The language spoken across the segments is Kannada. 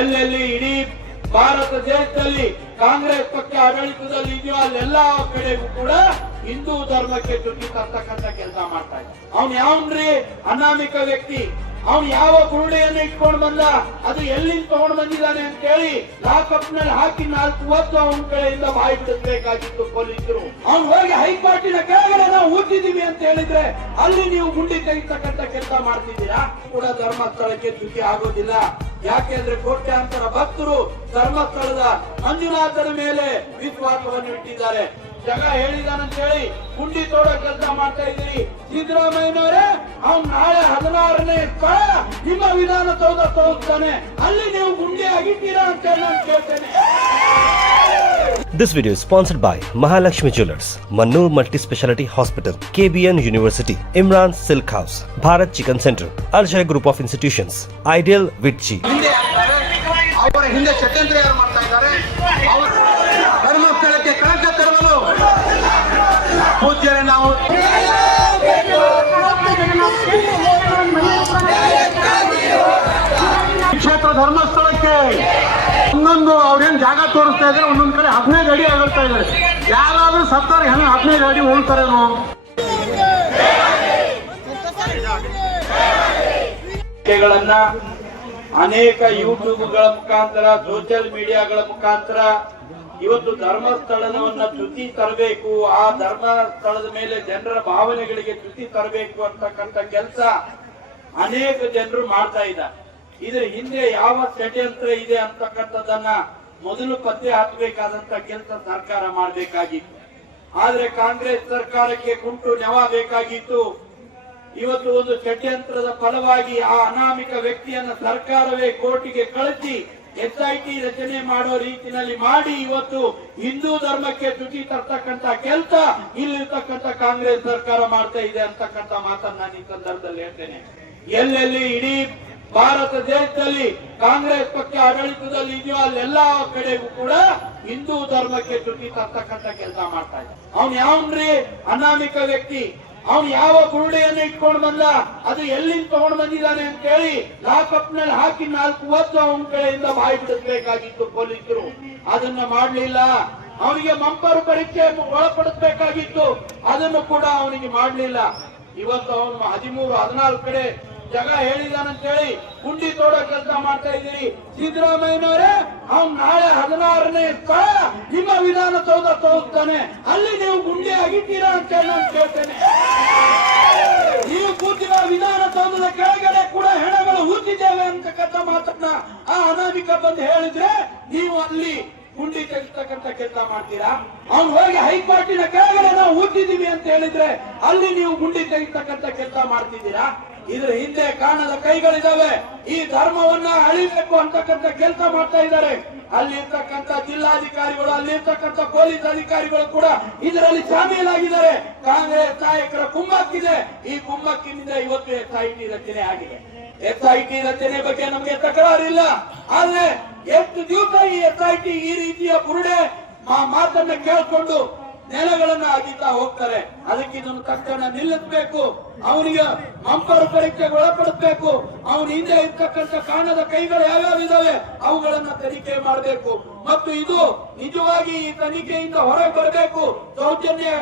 ಎಲ್ಲೆಲ್ಲಿ ಇಡೀ ಭಾರತ ದೇಶದಲ್ಲಿ ಕಾಂಗ್ರೆಸ್ ಪಕ್ಷ ಆಡಳಿತದಲ್ಲಿ ಇದೆಯೋ ಅಲ್ಲೆಲ್ಲಾ ಕಡೆಗೂ ಕೂಡ ಹಿಂದೂ ಧರ್ಮಕ್ಕೆ ಚ್ಯುತಿ ತರ್ತಕ್ಕಂಥ ಕೆಲಸ ಮಾಡ್ತಾ ಇದ್ದ. ಅವ್ನು ಯಾವನ್ರಿ ಅನಾಮಿಕ ವ್ಯಕ್ತಿ, ಅವ್ನು ಯಾವ ಬುರುಡೆಯನ್ನು ಇಟ್ಕೊಂಡು ಬಂದ, ಅದು ಎಲ್ಲಿಂದ ತಗೊಂಡು ಬಂದಿದ್ದಾನೆ ಅಂತ ಹೇಳಿ ಲಾಕಪ್ ನಲ್ಲಿ ಹಾಕಿ 4 ಹೊತ್ತು ಅವನ ಕಡೆಯಿಂದ ಬಾಯಿ ಬಿಡಿಸಬೇಕಾಗಿತ್ತು ಪೊಲೀಸರು. ಅವ್ನು ಹೋಗಿ ಹೈಕೋರ್ಟಿನ ಕೆಳಗಡೆ ನಾವು ಊದಿದ್ದೀವಿ ಅಂತ ಹೇಳಿದ್ರೆ ಅಲ್ಲಿ ನೀವು ಗುಂಡಿ ತೆಗಿತಕ್ಕಂಥ ಕೆಲಸ ಮಾಡ್ತಿದ್ದೀರಾ ಕೂಡ ಧರ್ಮಸ್ಥಳಕ್ಕೆ ಚ್ಯುತಿ ಆಗೋದಿಲ್ಲ. ಯಾಕೆಂದ್ರೆ ಕೋಟ್ಯಾಂತರ ಭಕ್ತರು ಧರ್ಮಸ್ಥಳದ ಮಂಜುನಾಥನ ಮೇಲೆ ವಿಶ್ವಾಸವನ್ನು ಇಟ್ಟಿದ್ದಾರೆ. ಜಗ ಹೇಳಿದಾನಂತ ಹೇಳಿ ಗುಂಡಿ ತೋಡೋ ಕೆಲಸ ಮಾಡ್ತಾ ಇದ್ದೀರಿ. ಸಿದ್ದರಾಮಯ್ಯನವರೇ, ಅವ್ನು ನಾಳೆ 16ನೇ ಸ್ಥಳ ನಿಮ್ಮ ವಿಧಾನಸೌಧ ತೋರಿಸ್ತಾನೆ, ಅಲ್ಲಿ ನೀವು ಗುಂಡಿ ಆಗಿದ್ದೀರಾ ಅಂತ ಹೇಳಿ ನಾನು ಕೇಳ್ತೇನೆ. This video is sponsored by Mahalakshmi Jewelers, Mannur Multi-Speciality Hospital, KBN University, Imran Silk House, Bharat Chicken Center, Al-Shai Group of Institutions, Ideal Vitchi. ಅವರ ಹಿಂದೆ ಷಡ್ಯಂತ್ರ ಯಾರು ಮಾಡ್ತಾ ಇದ್ದಾರೆ? ಧರ್ಮಸ್ಥಳಕ್ಕೆ ಕಳಂಕ ತರಲು ಪೂಜ್ಯರೇ ನಾವು ಕ್ಷೇತ್ರ ಧರ್ಮಸ್ಥಳಕ್ಕೆ ಒಂದೊಂದು ಅವ್ರೇನ್ ಜಾಗ ತೋರಿಸ್ತಾ ಇದ್ದಾರೆ, ಒಂದೊಂದ್ ಕಡೆ 15 ಅಡಿ ಆಗುತ್ತಾ ಇದ್ದಾರೆ. ಯಾರಾದ್ರೂ ಸತ್ತವ್ರಿಗೆ 15 ಅಡಿ ಹೋಗ್ತಾರೇನೋ? ಅನೇಕ ಯೂಟ್ಯೂಬ್ಗಳ ಮುಖಾಂತರ, ಸೋಷಿಯಲ್ ಮೀಡಿಯಾಗಳ ಮುಖಾಂತರ ಇವತ್ತು ಧರ್ಮಸ್ಥಳವನ್ನ ಚ್ಯುತಿ ತರಬೇಕು, ಆ ಧರ್ಮಸ್ಥಳದ ಮೇಲೆ ಜನರ ಭಾವನೆಗಳಿಗೆ ಚ್ಯುತಿ ತರಬೇಕು ಅಂತಕ್ಕಂಥ ಕೆಲಸ ಅನೇಕ ಜನರು ಮಾಡ್ತಾ ಇದ್ದಾರೆ. ಇದ್ರ ಹಿಂದೆ ಯಾವ ಷಡ್ಯಂತ್ರ ಇದೆ ಅಂತಕ್ಕಂಥದ್ದನ್ನ ಮೊದಲು ಪತ್ತೆ ಹಾಕಬೇಕಾದಂತ ಕೆಲಸ ಸರ್ಕಾರ ಮಾಡಬೇಕಾಗಿತ್ತು. ಆದ್ರೆ ಕಾಂಗ್ರೆಸ್ ಸರ್ಕಾರಕ್ಕೆ ಕುಂಟು ನೆವ ಬೇಕಾಗಿತ್ತು. ಇವತ್ತು ಒಂದು ಷಡ್ಯಂತ್ರದ ಫಲವಾಗಿ ಆ ಅನಾಮಿಕ ವ್ಯಕ್ತಿಯನ್ನ ಸರ್ಕಾರವೇ ಕೋರ್ಟಿಗೆ ಕಳಿಸಿ SIT ರಚನೆ ಮಾಡೋ ರೀತಿಯಲ್ಲಿ ಮಾಡಿ ಇವತ್ತು ಹಿಂದೂ ಧರ್ಮಕ್ಕೆ ಚ್ಯುತಿ ತರ್ತಕ್ಕಂಥ ಕೆಲಸ ಇಲ್ಲಿರ್ತಕ್ಕಂಥ ಕಾಂಗ್ರೆಸ್ ಸರ್ಕಾರ ಮಾಡ್ತಾ ಇದೆ ಅಂತಕ್ಕಂಥ ಮಾತನ್ನ ನಾನು ಈ ಸಂದರ್ಭದಲ್ಲಿ ಹೇಳ್ತೇನೆ. ಎಲ್ಲೆಲ್ಲಿ ಇಡೀ ಭಾರತ ದೇಶದಲ್ಲಿ ಕಾಂಗ್ರೆಸ್ ಪಕ್ಷ ಆಡಳಿತದಲ್ಲಿ ಇದೆಯೋ ಅಲ್ಲೆಲ್ಲಾ ಕಡೆಗೂ ಕೂಡ ಹಿಂದೂ ಧರ್ಮಕ್ಕೆ ಚ್ಯುತಿ ತರ್ತಕ್ಕಂಥ ಕೆಲಸ ಮಾಡ್ತಾ ಇದೆ. ಅವ್ನು ಯಾವನ್ರಿ ಅನಾಮಿಕ ವ್ಯಕ್ತಿ, ಅವ್ನು ಯಾವ ಬುರುಡೆಯನ್ನು ಇಟ್ಕೊಂಡು ಬಂದ, ಅದು ಎಲ್ಲಿಂದ ತಗೊಂಡು ಬಂದಿದ್ದಾನೆ ಅಂತ ಹೇಳಿ ಲಾಕಪ್ ನಲ್ಲಿ ಹಾಕಿ 4 ಹೊತ್ತು ಅವನ ಕಡೆಯಿಂದ ಬಾಯಿ ಬಿಡಿಸಬೇಕಾಗಿತ್ತು ಪೊಲೀಸರು. ಅದನ್ನ ಮಾಡ್ಲಿಲ್ಲ. ಅವನಿಗೆ ಮಂಪರು ಪರೀಕ್ಷೆ ಒಳಪಡಿಸಬೇಕಾಗಿತ್ತು, ಅದನ್ನು ಕೂಡ ಅವನಿಗೆ ಮಾಡ್ಲಿಲ್ಲ. ಇವತ್ತು ಅವನು 13-14 ಕಡೆ ಜಗ ಹೇಳಿದಾನಂತ ಹೇಳಿ ಗುಂಡಿ ತೋಡೋ ಕೆಲಸ ಮಾಡ್ತಾ ಇದ್ದೀರಿ. ಸಿದ್ದರಾಮಯ್ಯನವರೇ, ಅವ್ನು ನಾಳೆ 16ನೇ ಸ್ಥಳ ನಿಮ್ಮ ವಿಧಾನಸೌಧ ತೋರಿಸ್ತಾನೆ, ಅಲ್ಲಿ ನೀವು ಗುಂಡಿ ಆಗಿದ್ದೀರಾ ಅಂತ ಹೇಳಿ ನಾನು ಕೇಳ್ತೇನೆ. ನೀವು ಕೂತಿರೋ ವಿಧಾನಸೌಧದ ಕೆಳಗಡೆ ಕೂಡ ಹೆಣಗಳು ಊದಿದ್ದೇವೆ ಅಂತಕ್ಕಂಥ ಮಾತನ್ನ ಆ ಅನಾಮಿಕ ಬಂದು ಹೇಳಿದ್ರೆ ನೀವು ಅಲ್ಲಿ ಗುಂಡಿ ತೆಗಿಸ್ತಕ್ಕಂಥ ಕೆಲಸ ಮಾಡ್ತೀರಾ? ಅವ್ನು ಹೋಗಿ ಹೈಕೋರ್ಟಿನ ಕೆಳಗಡೆ ನಾವು ಊದಿದ್ದೀವಿ ಅಂತ ಹೇಳಿದ್ರೆ ಅಲ್ಲಿ ನೀವು ಗುಂಡಿ ತೆಗಿಸ್ತಕ್ಕಂಥ ಕೆಲಸ ಮಾಡ್ತಿದ್ದೀರಾ? ಇದ್ರ ಹಿಂದೆ ಕಾಣದ ಕೈಗಳಿದಾವೆ. ಈ ಧರ್ಮವನ್ನ ಅಳಿಬೇಕು ಅಂತಕ್ಕಂಥ ಕೆಲಸ ಮಾಡ್ತಾ ಇದ್ದಾರೆ. ಅಲ್ಲಿರ್ತಕ್ಕಂಥ ಜಿಲ್ಲಾಧಿಕಾರಿಗಳು, ಅಲ್ಲಿರ್ತಕ್ಕಂಥ ಪೊಲೀಸ್ ಅಧಿಕಾರಿಗಳು ಕೂಡ ಇದರಲ್ಲಿ ಶಾಮೀಲಾಗಿದ್ದಾರೆ. ಕಾಂಗ್ರೆಸ್ ನಾಯಕರ ಕುಮ್ಮಕ್ಕಿದೆ. ಈ ಕುಮ್ಮಕ್ಕಿನಿಂದ ಇವತ್ತು SIT ರಚನೆ ಆಗಿದೆ. SIT ರಚನೆ ಬಗ್ಗೆ ನಮಗೆ ತಕರಾರಿಲ್ಲ. ಆದ್ರೆ ಎಷ್ಟು ದಿವಸ ಈ SIT ಈ ರೀತಿಯ ಬುರುಡೆ ಮಾತನ್ನ ಕೇಳ್ಕೊಂಡು ನೆಲಗಳನ್ನ ಅಗಿತಾ ಹೋಗ್ತಾರೆ? ಅದಕ್ಕೆ ಇದನ್ನು ತಕ್ಷಣ ನಿಲ್ಲಿಸಬೇಕು. ಅವನಿಗೆ ಮಂಪರು ಪರೀಕ್ಷೆಗೆ ಒಳಪಡಿಸಬೇಕು. ಅವನ ಹಿಂದೆ ಇರ್ತಕ್ಕಂಥ ಕಾಣದ ಕೈಗಳು ಯಾವ್ಯಾವ ಇದಾವೆ ಅವುಗಳನ್ನ ತನಿಖೆ ಮಾಡಬೇಕು. ಮತ್ತು ಇದು ನಿಜವಾಗಿ ಈ ತನಿಖೆಯಿಂದ ಹೊರಗೆ ಬರಬೇಕು. ಸೌಜನ್ಯ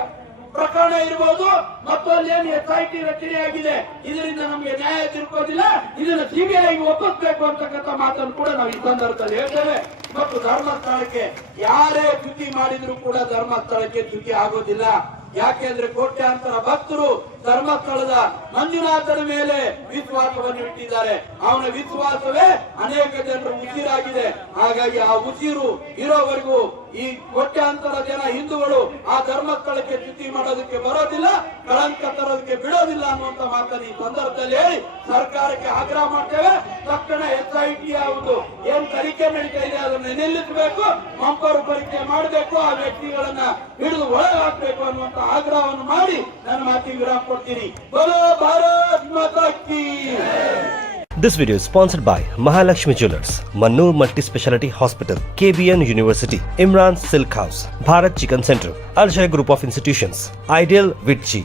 ಪ್ರಕರಣ ಇರಬಹುದು ಮತ್ತು ಅಲ್ಲೇನು SIT ರಚನೆ ಆಗಿದೆ, ಇದರಿಂದ ನಮಗೆ ನ್ಯಾಯ ತಿಳ್ಕೋದಿಲ್ಲ, ಇದನ್ನ CBI ಒಪ್ಪಿಸಬೇಕು ಅಂತಕ್ಕಂಥ ಮಾತನ್ನು ಕೂಡ ನಾವು ಈ ಸಂದರ್ಭದಲ್ಲಿ ಹೇಳ್ತೇವೆ. ಮತ್ತು ಧರ್ಮಸ್ಥಳಕ್ಕೆ ಯಾರೇ ಚ್ಯುತಿ ಮಾಡಿದ್ರು ಕೂಡ ಧರ್ಮಸ್ಥಳಕ್ಕೆ ಚ್ಯುತಿ ಆಗೋದಿಲ್ಲ. ಯಾಕೆಂದ್ರೆ ಕೋಟ್ಯಾಂತರ ಭಕ್ತರು ಧರ್ಮಸ್ಥಳದ ಮಂಜುನಾಥನ ಮೇಲೆ ವಿಶ್ವಾಸವನ್ನು ಇಟ್ಟಿದ್ದಾರೆ. ಅವನ ವಿಶ್ವಾಸವೇ ಅನೇಕ ಜನರು ಉಸಿರಾಗಿದೆ. ಹಾಗಾಗಿ ಆ ಉಸಿರು ಇರೋವರೆಗೂ ಈ ಕೋಟ್ಯಾಂತರ ಜನ ಹಿಂದೂಗಳು ಆ ಧರ್ಮಸ್ಥಳಕ್ಕೆ ಚ್ಯುತಿ ಮಾಡೋದಕ್ಕೆ ಬರೋದಿಲ್ಲ, ಕಳಂಕ ತರೋದಕ್ಕೆ ಬಿಡೋದಿಲ್ಲ ಅನ್ನುವಂತ ಮಾತನ್ನು ಈ ಸಂದರ್ಭದಲ್ಲಿ ಹೇಳಿ ಸರ್ಕಾರಕ್ಕೆ ಆಗ್ರಹ ಮಾಡ್ತೇವೆ. ತಕ್ಷಣ SIT ಯಾವುದು ಏನ್ ತನಿಖೆ ನಡೀತಾ ಇದೆ ಅದನ್ನು ನಿಲ್ಲಿಸಬೇಕು, ಮಂಪರು ಪರೀಕ್ಷೆ ಮಾಡಬೇಕು, ಆ ವ್ಯಕ್ತಿಗಳನ್ನ ಹಿಡಿದು ಒಳಗೆ ಹಾಕಬೇಕು ಅನ್ನುವಂತ ಆಗ್ರಹವನ್ನು ಮಾಡಿ ನನ್ನ ಮಾತಿಗೆ ವಿರಾಮ ಕೊಡ್ತೀನಿ. ಬೋಲೋ ಭಾರತ್ ಮಾತಾ key. This video is sponsored by Mahalakshmi Jewelers, Mannur Multi-Speciality Hospital, KBN University, Imran Silk House, Bharat Chicken Center, Al-Shai Group of Institutions, Ideal Vitchi.